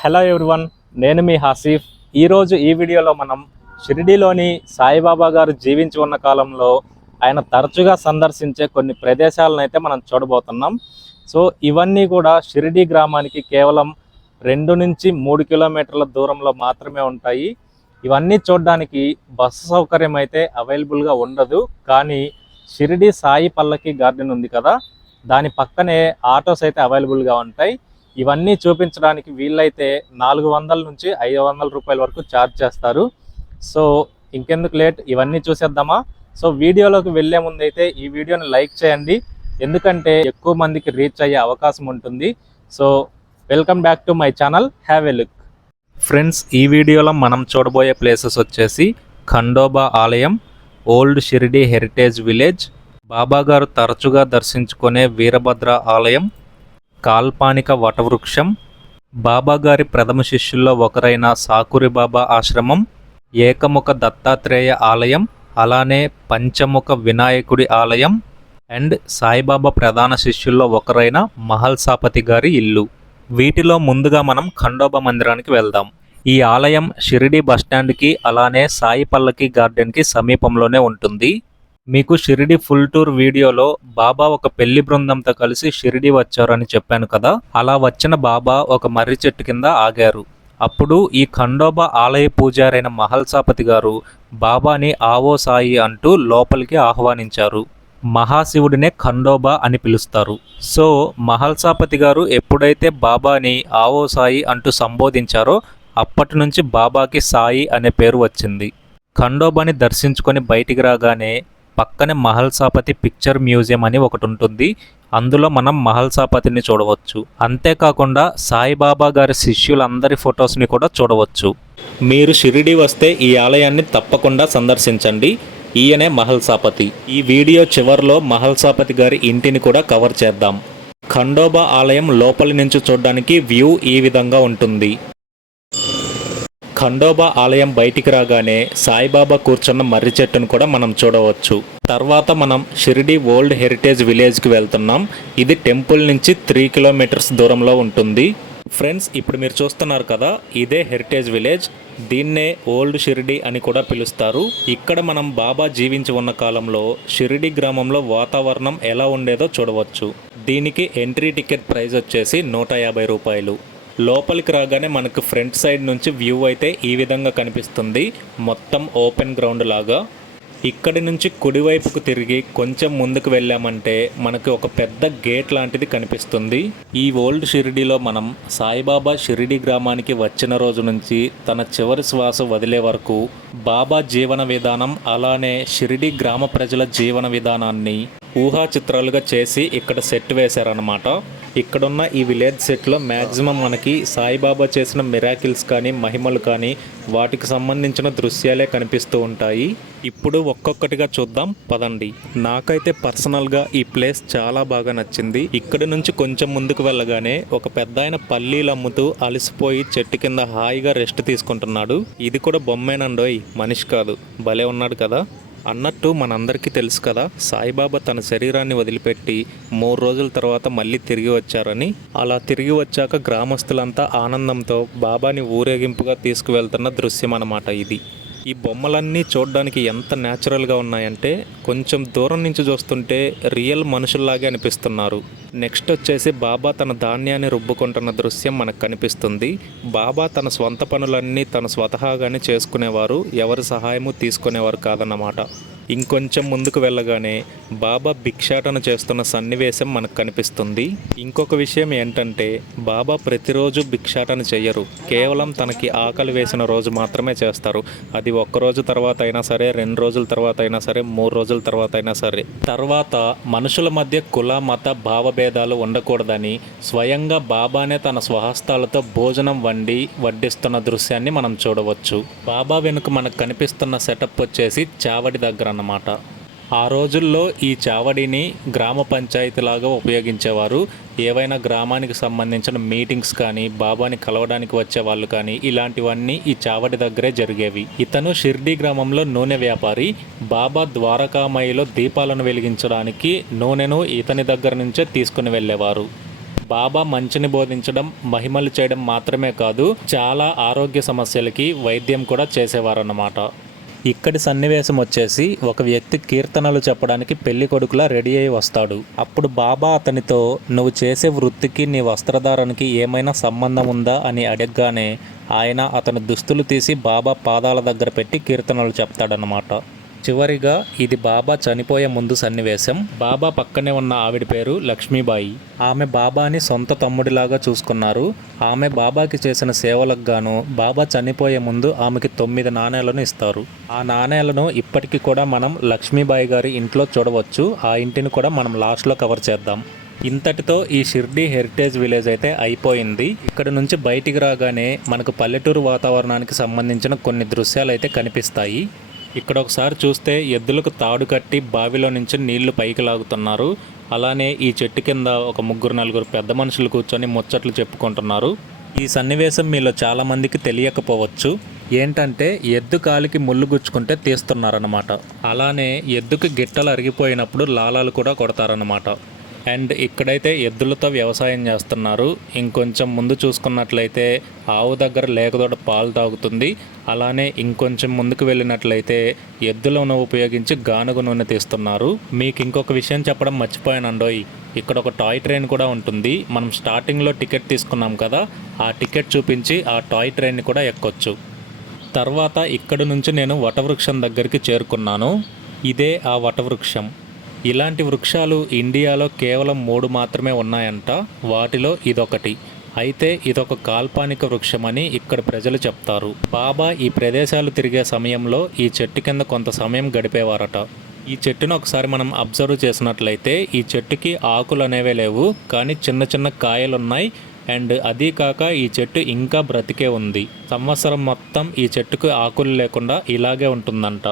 Hello everyone నేను మీ హాసిఫ్. ఈరోజు ఈ వీడియోలో మనం షిరిడీలోని సాయిబాబా గారు జీవించి ఉన్న కాలంలో ఆయన తరచుగా సందర్శించే కొన్ని ప్రదేశాలను అయితే మనం చూడబోతున్నాం. సో ఇవన్నీ కూడా షిరిడీ గ్రామానికి కేవలం రెండు నుంచి మూడు కిలోమీటర్ల దూరంలో మాత్రమే ఉంటాయి. ఇవన్నీ చూడడానికి బస్సు సౌకర్యం అయితే అవైలబుల్గా ఉండదు. కానీ షిరిడి సాయి పల్లకి గార్డెన్ ఉంది కదా దాని పక్కనే ఆటోస్ అయితే అవైలబుల్గా ఉంటాయి. ఇవన్నీ చూపించడానికి వీళ్ళైతే నాలుగు వందల నుంచి ఐదు వందల రూపాయల వరకు ఛార్జ్ చేస్తారు. సో ఇంకెందుకు లేట్? ఇవన్నీ చూసేద్దామా? సో వీడియోలోకి వెళ్ళే ముందు అయితే ఈ వీడియోని లైక్ చేయండి. ఎందుకంటే ఎక్కువ మందికి రీచ్ అయ్యే అవకాశం ఉంటుంది. So welcome back to my channel. Have a look. Friends ఈ వీడియోలో మనం చూడబోయే ప్లేసెస్ వచ్చేసి ఖండోబా ఆలయం old Shirdi heritage village Baba గారు తరచుగా దర్శించుకునే వీరభద్ర ఆలయం కాల్పానిక వటవృక్షం బాబాగారి ప్రథమ శిష్యుల్లో ఒకరైన సాకురి బాబా ఆశ్రమం ఏకముఖ దత్తాత్రేయ ఆలయం అలానే పంచముఖ వినాయకుడి ఆలయం అండ్ సాయిబాబా ప్రధాన శిష్యుల్లో ఒకరైన మహల్సాపతి గారి ఇల్లు. వీటిలో ముందుగా మనం ఖండోబా మందిరానికి వెళ్దాం. ఈ ఆలయం షిరిడి బస్టాండ్కి అలానే సాయి పల్లకి గార్డెన్కి సమీపంలోనే ఉంటుంది. మీకు షిరిడి ఫుల్ టూర్ వీడియోలో బాబా ఒక పెళ్ళి బృందంతో కలిసి షిరిడి వచ్చారని చెప్పాను కదా. అలా వచ్చిన బాబా ఒక మర్రి చెట్టు కింద ఆగారు. అప్పుడు ఈ ఖండోబా ఆలయ పూజారైన మహల్సాపతి గారు బాబాని ఆవో సాయి అంటూ లోపలికి ఆహ్వానించారు. మహాశివుడినే ఖండోబా అని పిలుస్తారు. సో మహల్సాపతి గారు ఎప్పుడైతే బాబాని ఆవో సాయి అంటూ సంబోధించారో అప్పటి నుంచి బాబాకి సాయి అనే పేరు వచ్చింది. ఖండోబాని దర్శించుకొని బయటికి రాగానే పక్కనే మహల్సాపతి పిక్చర్ మ్యూజియం అని ఒకటి ఉంటుంది. అందులో మనం మహల్సాపతిని చూడవచ్చు. అంతేకాకుండా సాయిబాబా గారి శిష్యులందరి ఫొటోస్ని కూడా చూడవచ్చు. మీరు షిరిడి వస్తే ఈ ఆలయాన్ని తప్పకుండా సందర్శించండి. ఈయనే మహల్సాపతి ఈ వీడియో చివరిలో మహల్సాపతి గారి ఇంటిని కూడా కవర్ చేద్దాం. ఖండోబా ఆలయం లోపలి నుంచి చూడడానికి వ్యూ ఈ విధంగా ఉంటుంది. ఖండోబా ఆలయం బయటికి రాగానే సాయిబాబా కూర్చున్న మర్రి చెట్టును కూడా మనం చూడవచ్చు. తర్వాత మనం షిరిడి ఓల్డ్ హెరిటేజ్ విలేజ్కి వెళ్తున్నాం. ఇది టెంపుల్ నుంచి త్రీ కిలోమీటర్స్ దూరంలో ఉంటుంది. ఫ్రెండ్స్ ఇప్పుడు మీరు చూస్తున్నారు కదా ఇదే హెరిటేజ్ విలేజ్. దీన్నే ఓల్డ్ షిరిడి అని కూడా పిలుస్తారు. ఇక్కడ మనం బాబా జీవించి ఉన్న కాలంలో షిరిడి గ్రామంలో వాతావరణం ఎలా ఉండేదో చూడవచ్చు. దీనికి ఎంట్రీ టికెట్ ప్రైస్ వచ్చేసి నూట యాభై రూపాయలు. లోపలికి రాగానే మనకు ఫ్రంట్ సైడ్ నుంచి వ్యూ అయితే ఈ విధంగా కనిపిస్తుంది. మొత్తం ఓపెన్ గ్రౌండ్ లాగా. ఇక్కడి నుంచి కుడివైపుకు తిరిగి కొంచెం ముందుకు వెళ్ళామంటే మనకి ఒక పెద్ద గేట్ లాంటిది కనిపిస్తుంది. ఈ ఓల్డ్ షిరిడిలో మనం సాయిబాబా షిరిడి గ్రామానికి వచ్చిన రోజు నుంచి తన చివరి శ్వాస వదిలే వరకు బాబా జీవన విధానం అలానే షిరిడి గ్రామ ప్రజల జీవన విధానాన్ని ఊహా చిత్రాలుగా చేసి ఇక్కడ సెట్ వేశారనమాట ఇక్కడున్న ఈ విలేజ్ సెట్లో మ్యాక్సిమం మనకి సాయిబాబా చేసిన మిరాకిల్స్ కానీ మహిమలు కానీ వాటికి సంబంధించిన దృశ్యాలే కనిపిస్తూ ఉంటాయి. ఇప్పుడు ఒక్కొక్కటిగా చూద్దాం. పదండి. నాకైతే పర్సనల్గా ఈ ప్లేస్ చాలా బాగా నచ్చింది. ఇక్కడి నుంచి కొంచెం ముందుకు వెళ్ళగానే ఒక పెద్ద ఆయన పల్లీలు అమ్ముతూ అలసిపోయి చెట్టు కింద హాయిగా రెస్ట్ తీసుకుంటున్నాడు. ఇది కూడా బొమ్మేనండోయ్. మనిషి కాదు. భలే ఉన్నాడు కదా. అన్నట్టు మనందరికీ తెలుసు కదా సాయిబాబా తన శరీరాన్ని వదిలిపెట్టి మూడు రోజుల తర్వాత మళ్ళీ తిరిగి వచ్చారని. అలా తిరిగి వచ్చాక గ్రామస్తులంతా ఆనందంతో బాబాని ఊరేగింపుగా తీసుకువెళ్తున్న దృశ్యం అన్నమాట ఇది. ఈ బొమ్మలన్నీ చూడడానికి ఎంత న్యాచురల్గా ఉన్నాయంటే కొంచెం దూరం నుంచి చూస్తుంటే రియల్ మనుషుల్లాగే అనిపిస్తున్నారు. నెక్స్ట్ వచ్చేసి బాబా తన ధాన్యాన్ని రుబ్బుకుంటున్న దృశ్యం మనకు కనిపిస్తుంది. బాబా తన స్వంత పనులన్నీ తన స్వతహాగానే చేసుకునేవారు ఎవరి సహాయము తీసుకునేవారు కాదన్నమాట. ఇంకొంచెం ముందుకు వెళ్ళగానే బాబా భిక్షాటన చేస్తున్న సన్నివేశం మనకు కనిపిస్తుంది. ఇంకొక విషయం ఏంటంటే బాబా ప్రతిరోజు భిక్షాటన చెయ్యరు. కేవలం తనకి ఆకలి వేసిన రోజు మాత్రమే చేస్తారు. అది ఒక్క రోజు తర్వాత అయినా సరే రెండు రోజుల తర్వాత అయినా సరే మూడు రోజుల తర్వాత అయినా సరే. తర్వాత మనుషుల మధ్య కుల మత భావభేదాలు ఉండకూడదని స్వయంగా బాబానే తన స్వహస్తాలతో భోజనం వండి వడ్డిస్తున్న దృశ్యాన్ని మనం చూడవచ్చు. బాబా వెనుక మనకు కనిపిస్తున్న సెటప్ వచ్చేసి చావడి దగ్గర అన్నమాట. ఆ రోజుల్లో ఈ చావడిని గ్రామ పంచాయతీలాగా ఉపయోగించేవారు. ఏవైనా గ్రామానికి సంబంధించిన మీటింగ్స్ కానీ బాబాని కలవడానికి వచ్చే వాళ్ళు కానీ ఇలాంటివన్నీ ఈ చావడి దగ్గరే జరిగేవి. ఇతను షిర్డీ గ్రామంలో నూనె వ్యాపారి. బాబా ద్వారకామయిలో దీపాలను వెలిగించడానికి నూనెను ఇతని దగ్గర నుంచే తీసుకుని వెళ్ళేవారు. బాబా మంచిని బోధించడం మహిమలు చేయడం మాత్రమే కాదు చాలా ఆరోగ్య సమస్యలకి వైద్యం కూడా చేసేవారన్నమాట. ఇక్కడి సన్నివేశం వచ్చేసి ఒక వ్యక్తి కీర్తనలు చెప్పడానికి పెళ్ళి కొడుకులా రెడీ అయి వస్తాడు. అప్పుడు బాబా అతనితో నువ్వు చేసే వృత్తికి నీ వస్త్రధారణకి ఏమైనా సంబంధం ఉందా? అని అడగగానే ఆయన అతని దుస్తులు తీసి బాబా పాదాల దగ్గర పెట్టి కీర్తనలు చెప్తాడనమాట చివరిగా ఇది బాబా చనిపోయే ముందు సన్నివేశం. బాబా పక్కనే ఉన్న ఆవిడ పేరు లక్ష్మీబాయి. ఆమె బాబాని సొంత తమ్ముడిలాగా చూసుకున్నారు. ఆమె బాబాకి చేసిన సేవలకు గాను బాబా చనిపోయే ముందు ఆమెకి తొమ్మిది నాణేలను ఇస్తారు. ఆ నాణేలను ఇప్పటికీ కూడా మనం లక్ష్మీబాయి గారి ఇంట్లో చూడవచ్చు. ఆ ఇంటిని కూడా మనం లాస్ట్లో కవర్ చేద్దాం. ఇంతటితో ఈ షిర్డీ హెరిటేజ్ విలేజ్ అయితే అయిపోయింది. ఇక్కడ నుంచి బయటికి రాగానే మనకు పల్లెటూరు వాతావరణానికి సంబంధించిన కొన్ని దృశ్యాలు అయితే కనిపిస్తాయి. ఇక్కడ ఒకసారి చూస్తే ఎద్దులకు తాడు కట్టి బావిలో నుంచి నీళ్ళు పైకి లాగుతున్నారు. అలానే ఈ చెట్టు కింద ఒక ముగ్గురు నలుగురు పెద్ద మనుషులు కూర్చొని ముచ్చట్లు చెప్పుకుంటున్నారు. ఈ సన్నివేశం మీలో చాలామందికి తెలియకపోవచ్చు. ఏంటంటే ఎద్దు కాలికి ముళ్ళు గుచ్చుకుంటే తీస్తున్నారన్నమాట. అలానే ఎద్దుకి గిట్టలు అరిగిపోయినప్పుడు లాలాలు కూడా కొడతారన్నమాట. అండ్ ఇక్కడైతే ఎద్దులతో వ్యవసాయం చేస్తున్నారు. ఇంకొంచెం ముందు చూసుకున్నట్లయితే ఆవు దగ్గర లేకదోడ పాలు తాగుతుంది. అలానే ఇంకొంచెం ముందుకు వెళ్ళినట్లయితే ఎద్దులను ఉపయోగించి గానుగ నూనె తీస్తున్నారు. మీకు ఇంకొక విషయం చెప్పడం మర్చిపోయానండోయ్. ఇక్కడ ఒక టాయ్ ట్రైన్ కూడా ఉంటుంది. మనం స్టార్టింగ్లో టికెట్ తీసుకున్నాం కదా ఆ టికెట్ చూపించి ఆ టాయ్ ట్రైన్ని కూడా ఎక్కొచ్చు. తర్వాత ఇక్కడ నుంచి నేను వటవృక్షం దగ్గరికి చేరుకున్నాను. ఇదే ఆ వటవృక్షం. ఇలాంటి వృక్షాలు ఇండియాలో కేవలం మూడు మాత్రమే ఉన్నాయంట. వాటిలో ఇదొకటి. అయితే ఇదొక కాల్పానిక వృక్షమని ఇక్కడ ప్రజలు చెప్తారు. బాబా ఈ ప్రదేశాలు తిరిగే సమయంలో ఈ చెట్టు కింద కొంత సమయం గడిపేవారట. ఈ చెట్టును ఒకసారి మనం అబ్జర్వ్ చేసినట్లయితే ఈ చెట్టుకి ఆకులు అనేవే లేవు. కానీ చిన్న చిన్న కాయలున్నాయి. అండ్ అదీ కాక ఈ చెట్టు ఇంకా బ్రతికే ఉంది. సంవత్సరం మొత్తం ఈ చెట్టుకు ఆకులు లేకుండా ఇలాగే ఉంటుందంట.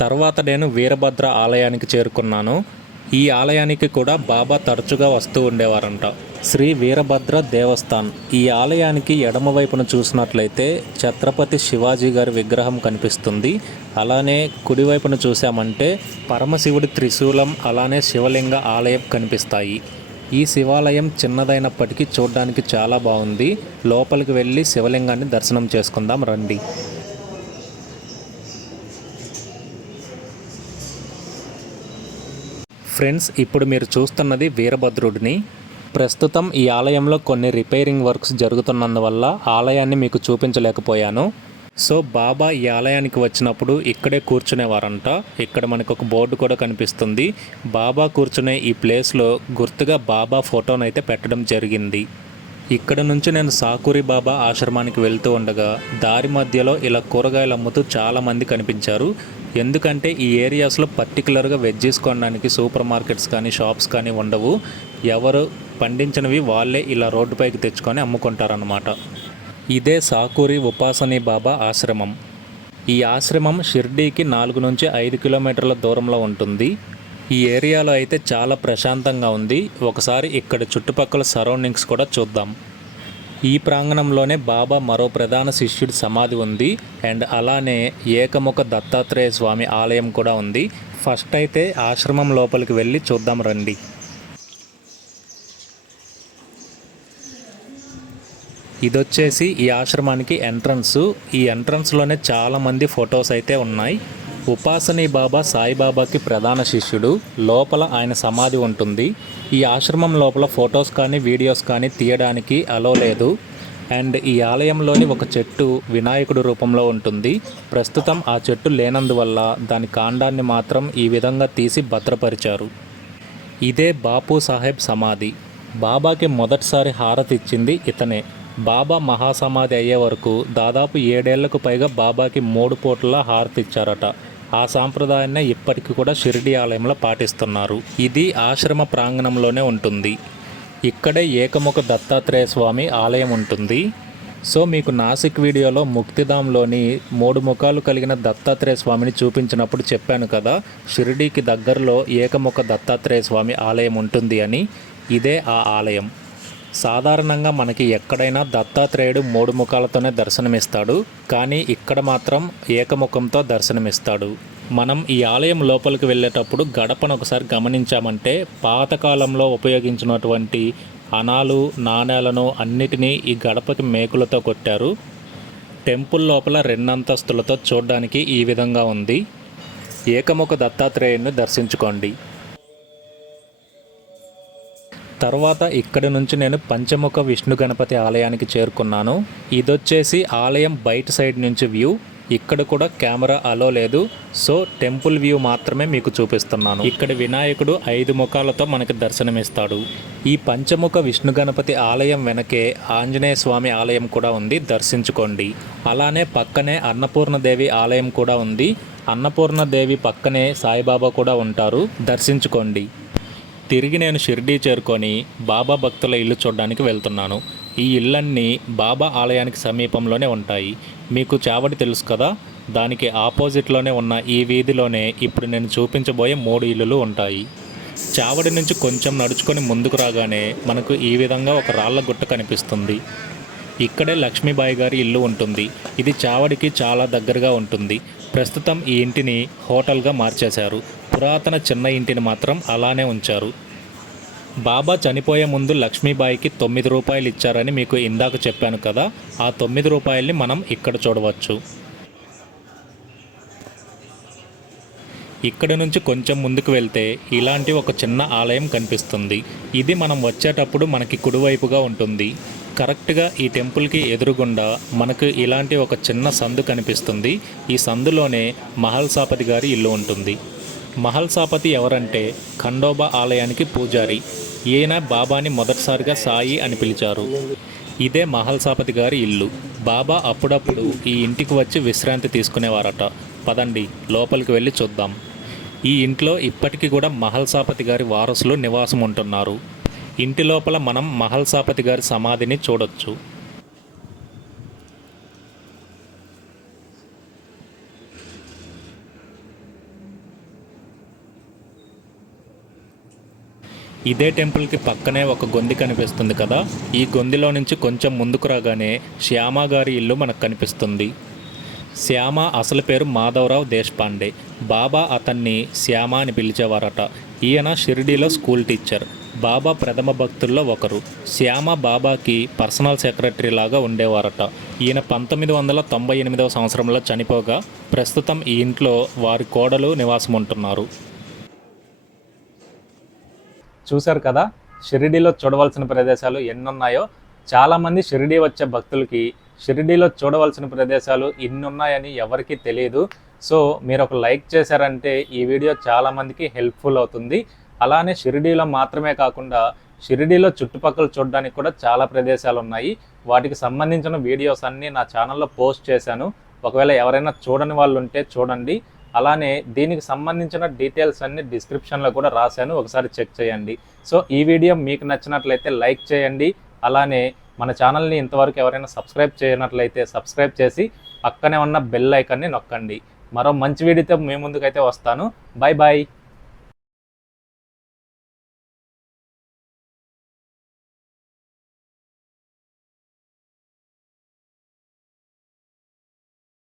తర్వాత నేను వీరభద్ర ఆలయానికి చేరుకున్నాను. ఈ ఆలయానికి కూడా బాబా తరచుగా వస్తూ ఉండేవారంట. శ్రీ వీరభద్ర దేవస్థాన్. ఈ ఆలయానికి ఎడమవైపున చూసినట్లయితే ఛత్రపతి శివాజీ గారి విగ్రహం కనిపిస్తుంది. అలానే కుడివైపున చూసామంటే పరమశివుడి త్రిశూలం అలానే శివలింగ ఆలయం కనిపిస్తాయి. ఈ శివాలయం చిన్నదైనప్పటికీ చూడడానికి చాలా బాగుంది. లోపలికి వెళ్ళి శివలింగాన్ని దర్శనం చేసుకుందాం రండి. ఫ్రెండ్స్ ఇప్పుడు మీరు చూస్తున్నది వీరభద్రుడిని. ప్రస్తుతం ఈ ఆలయంలో కొన్ని రిపేరింగ్ వర్క్స్ జరుగుతున్నందువల్ల ఆలయాన్ని మీకు చూపించలేకపోయాను. సో బాబా ఈ ఆలయానికి వచ్చినప్పుడు ఇక్కడే కూర్చునేవారంట. ఇక్కడ మనకు ఒక బోర్డు కూడా కనిపిస్తుంది. బాబా కూర్చునే ఈ ప్లేస్లో గుర్తుగా బాబా ఫోటోనైతే పెట్టడం జరిగింది. ఇక్కడ నుంచి నేను సాకూరి బాబా ఆశ్రమానికి వెళ్తూ ఉండగా దారి మధ్యలో ఇలా కూరగాయలు అమ్ముతూ చాలామంది కనిపించారు. ఎందుకంటే ఈ ఏరియాస్లో పర్టికులర్గా వెజ్జెస్ కొనడానికి సూపర్ మార్కెట్స్ కానీ షాప్స్ కానీ ఉండవు. ఎవరు పండించినవి వాళ్ళే ఇలా రోడ్డుపైకి తెచ్చుకొని అమ్ముకుంటారన్నమాట. ఇదే సాకూరి ఉపాసని బాబా ఆశ్రమం. ఈ ఆశ్రమం షిర్డీకి నాలుగు నుంచి ఐదు కిలోమీటర్ల దూరంలో ఉంటుంది. ఈ ఏరియాలో అయితే చాలా ప్రశాంతంగా ఉంది. ఒకసారి ఇక్కడ చుట్టుపక్కల సరౌండింగ్స్ కూడా చూద్దాం. ఈ ప్రాంగణంలోనే బాబా మరో ప్రధాన శిష్యుడి సమాధి ఉంది. అండ్ అలానే ఏకముఖ దత్తాత్రేయ స్వామి ఆలయం కూడా ఉంది. ఫస్ట్ అయితే ఆశ్రమం లోపలికి వెళ్ళి చూద్దాం రండి. ఇదొచ్చేసి ఈ ఆశ్రమానికి ఎంట్రన్స్. ఈ ఎంట్రన్స్లోనే చాలామంది ఫొటోస్ అయితే ఉన్నాయి. ఉపాసనీ బాబా సాయిబాబాకి ప్రధాన శిష్యుడు. లోపల ఆయన సమాధి ఉంటుంది. ఈ ఆశ్రమం లోపల ఫొటోస్ కానీ వీడియోస్ కానీ తీయడానికి అలో లేదు. అండ్ ఈ ఆలయంలోని ఒక చెట్టు వినాయకుడు రూపంలో ఉంటుంది. ప్రస్తుతం ఆ చెట్టు లేనందువల్ల దాని కాండాన్ని మాత్రం ఈ విధంగా తీసి భద్రపరిచారు. ఇదే బాపు సాహెబ్ సమాధి. బాబాకి మొదటిసారి హారతి ఇచ్చింది ఇతనే. బాబా మహాసమాధి అయ్యే వరకు దాదాపు ఏడేళ్ళకు పైగా బాబాకి మూడు పూట్ల హారతి ఇచ్చారట. ఆ సాంప్రదాయాన్ని ఇప్పటికీ కూడా షిరిడి ఆలయంలో పాటిస్తున్నారు. ఇది ఆశ్రమ ప్రాంగణంలోనే ఉంటుంది. ఇక్కడే ఏకముఖ దత్తాత్రేయ స్వామి ఆలయం ఉంటుంది. సో మీకు నాసిక్ వీడియోలో ముక్తిధాంలోని మూడు ముఖాలు కలిగిన దత్తాత్రేయ స్వామిని చూపించినప్పుడు చెప్పాను కదా షిరిడీకి దగ్గరలో ఏకముఖ దత్తాత్రేయ స్వామి ఆలయం ఉంటుంది అని. ఇదే ఆ ఆలయం. సాధారణంగా మనకి ఎక్కడైనా దత్తాత్రేయుడు మూడు ముఖాలతోనే దర్శనమిస్తాడు కానీ ఇక్కడ మాత్రం ఏకముఖంతో దర్శనమిస్తాడు. మనం ఈ ఆలయం లోపలికి వెళ్ళేటప్పుడు గడపను ఒకసారి గమనించామంటే పాతకాలంలో ఉపయోగించినటువంటి అనాలు నాణేలను అన్నిటినీ ఈ గడపకి మేకులతో కొట్టారు. టెంపుల్ లోపల రెండంతస్తులతో చూడడానికి ఈ విధంగా ఉంది. ఏకముఖ దత్తాత్రేయుని దర్శించుకోండి. తర్వాత ఇక్కడి నుంచి నేను పంచముఖ విష్ణు గణపతి ఆలయానికి చేరుకున్నాను. ఇదొచ్చేసి ఆలయం బయట సైడ్ నుంచి వ్యూ. ఇక్కడ కూడా కెమెరా అలో లేదు. సో టెంపుల్ వ్యూ మాత్రమే మీకు చూపిస్తున్నాను. ఇక్కడ వినాయకుడు ఐదు ముఖాలతో మనకి దర్శనమిస్తాడు. ఈ పంచముఖ విష్ణు గణపతి ఆలయం వెనకే ఆంజనేయ స్వామి ఆలయం కూడా ఉంది. దర్శించుకోండి. అలానే పక్కనే అన్నపూర్ణదేవి ఆలయం కూడా ఉంది. అన్నపూర్ణదేవి పక్కనే సాయిబాబా కూడా ఉంటారు. దర్శించుకోండి. తిరిగి నేను షిర్డీ చేరుకొని బాబా భక్తుల ఇల్లు చూడడానికి వెళ్తున్నాను. ఈ ఇళ్ళన్నీ బాబా ఆలయానికి సమీపంలోనే ఉంటాయి. మీకు చావడి తెలుసు కదా? దానికి ఆపోజిట్లోనే ఉన్న ఈ వీధిలోనే ఇప్పుడు నేను చూపించబోయే మూడు ఇల్లులు ఉంటాయి. చావడి నుంచి కొంచెం నడుచుకొని ముందుకు రాగానే మనకు ఈ విధంగా ఒక రాళ్ళ గుట్ట కనిపిస్తుంది. ఇక్కడే లక్ష్మీబాయి గారి ఇల్లు ఉంటుంది. ఇది చావడికి చాలా దగ్గరగా ఉంటుంది. ప్రస్తుతం ఈ ఇంటిని హోటల్గా మార్చేశారు. పురాతన చిన్న ఇంటిని మాత్రం అలానే ఉంచారు. బాబా చనిపోయే ముందు లక్ష్మీబాయికి తొమ్మిది రూపాయలు ఇచ్చారని మీకు ఇందాక చెప్పాను కదా ఆ తొమ్మిది రూపాయల్ని మనం ఇక్కడ చూడవచ్చు. ఇక్కడ నుంచి కొంచెం ముందుకు వెళ్తే ఇలాంటి ఒక చిన్న ఆలయం కనిపిస్తుంది. ఇది మనం వచ్చేటప్పుడు మనకి కుడివైపుగా ఉంటుంది. కరెక్ట్గా ఈ టెంపుల్కి ఎదురుగుండా మనకు ఇలాంటి ఒక చిన్న సందు కనిపిస్తుంది. ఈ సందులోనే మహల్ సాపతి గారి ఇల్లు ఉంటుంది. మహల్ సాపతి ఎవరంటే ఖండోబా ఆలయానికి పూజారి. ఈయన బాబాని మొదటిసారిగా సాయి అని పిలిచారు. ఇదే మహల్ సాపతి గారి ఇల్లు. బాబా అప్పుడప్పుడు ఈ ఇంటికి వచ్చి విశ్రాంతి తీసుకునేవారట. పదండి లోపలికి వెళ్ళి చూద్దాం. ఈ ఇంట్లో ఇప్పటికీ కూడా మహల్ సాపతి గారి వారసులు నివాసం ఉంటున్నారు ఇంటి లోపల మనం మహల్ సాపతి గారి సమాధిని చూడొచ్చు. ఇదే టెంపుల్కి పక్కనే ఒక గొంది కనిపిస్తుంది కదా. ఈ గొందిలో నుంచి కొంచెం ముందుకు రాగానే శ్యామ గారి ఇల్లు మనకు కనిపిస్తుంది. శ్యామ అసలు పేరు మాధవరావు దేశపాండే. బాబా అతన్ని శ్యామ అని పిలిచేవారట. ఈయన షిరిడీలో స్కూల్ టీచర్. బాబా ప్రథమ భక్తుల్లో ఒకరు. శ్యామ బాబాకి పర్సనల్ సెక్రటరీ లాగా ఉండేవారట. ఈయన పంతొమ్మిది వందల తొంభై ఎనిమిదవ సంవత్సరంలో చనిపోగా ప్రస్తుతం ఈ ఇంట్లో వారి కోడలు నివాసం ఉంటున్నారు చూశారు కదా? షిరిడీలో చూడవలసిన ప్రదేశాలు ఎన్నున్నాయో? చాలామంది షిరిడీ వచ్చే భక్తులకి షిరిడీలో చూడవలసిన ప్రదేశాలు ఇన్నున్నాయని ఎవరికీ తెలియదు సో మీరు ఒక లైక్ చేశారంటే ఈ వీడియో చాలామందికి హెల్ప్ఫుల్ అవుతుంది. అలానే షిరిడీలో మాత్రమే కాకుండా షిరిడీలో చుట్టుపక్కల చూడడానికి కూడా చాలా ప్రదేశాలు ఉన్నాయి. వాటికి సంబంధించిన వీడియోస్ అన్నీ నా ఛానల్లో పోస్ట్ చేశాను. ఒకవేళ ఎవరైనా చూడని వాళ్ళు ఉంటే చూడండి. అలానే దీనికి సంబంధించిన డీటెయిల్స్ అన్ని డిస్క్రిప్షన్లో కూడా రాశాను. ఒకసారి చెక్ చేయండి. సో ఈ వీడియో మీకు నచ్చినట్లయితే లైక్ చేయండి. అలానే మన ఛానల్ని ఇంతవరకు ఎవరైనా సబ్స్క్రైబ్ చేయనట్లయితే సబ్స్క్రైబ్ చేసి పక్కనే ఉన్న బెల్ ఐకాన్ని నొక్కండి. మరో మంచి వీడియోతో మీ ముందుకైతే వస్తాను. Bye bye